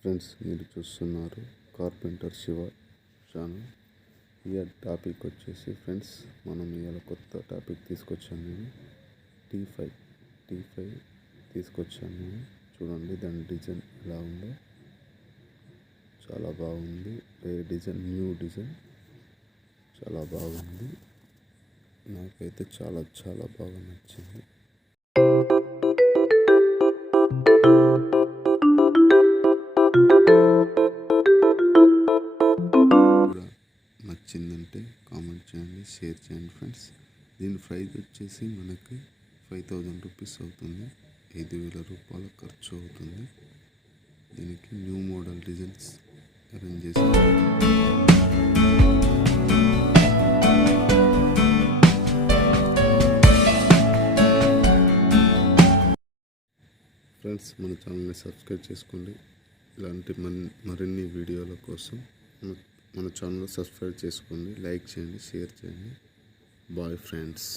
Friends మీరు చూస్తున్నారు carpenter Shiva channel ఇయర్ టాపిక్ వచ్చేసి ఫ్రెండ్స్ మనం ఇవాళ కొత్త టాపిక్ తీసుకొచ్చాను నేను టీ ఫైవ్ టీ ఫైవ్ తీసుకొచ్చాను నేను చూడండి దాని డిజైన్ ఎలా ఉందో. చాలా బాగుంది. ఏ డిజైన్ న్యూ డిజైన్ చాలా బాగుంది. నాకైతే చాలా చాలా బాగా నచ్చింది. నచ్చిందంటే కామెంట్ చేయండి షేర్ చేయండి ఫ్రెండ్స్. దీని ప్రైస్ వచ్చేసి మనకి ఫైవ్ థౌజండ్ రూపీస్ అవుతుంది. ఐదు వేల రూపాయల ఖర్చు అవుతుంది. దీనికి న్యూ మోడల్ డిజైన్స్ అరేంజ్ చేసి ఫ్రెండ్స్ మన ఛానల్ని సబ్స్క్రైబ్ చేసుకోండి. ఇలాంటి మరిన్ని వీడియోల కోసం మన ఛానల్ సబ్స్క్రైబ్ చేసుకోండి లైక్ చేయండి షేర్ చేయండి. Bye friends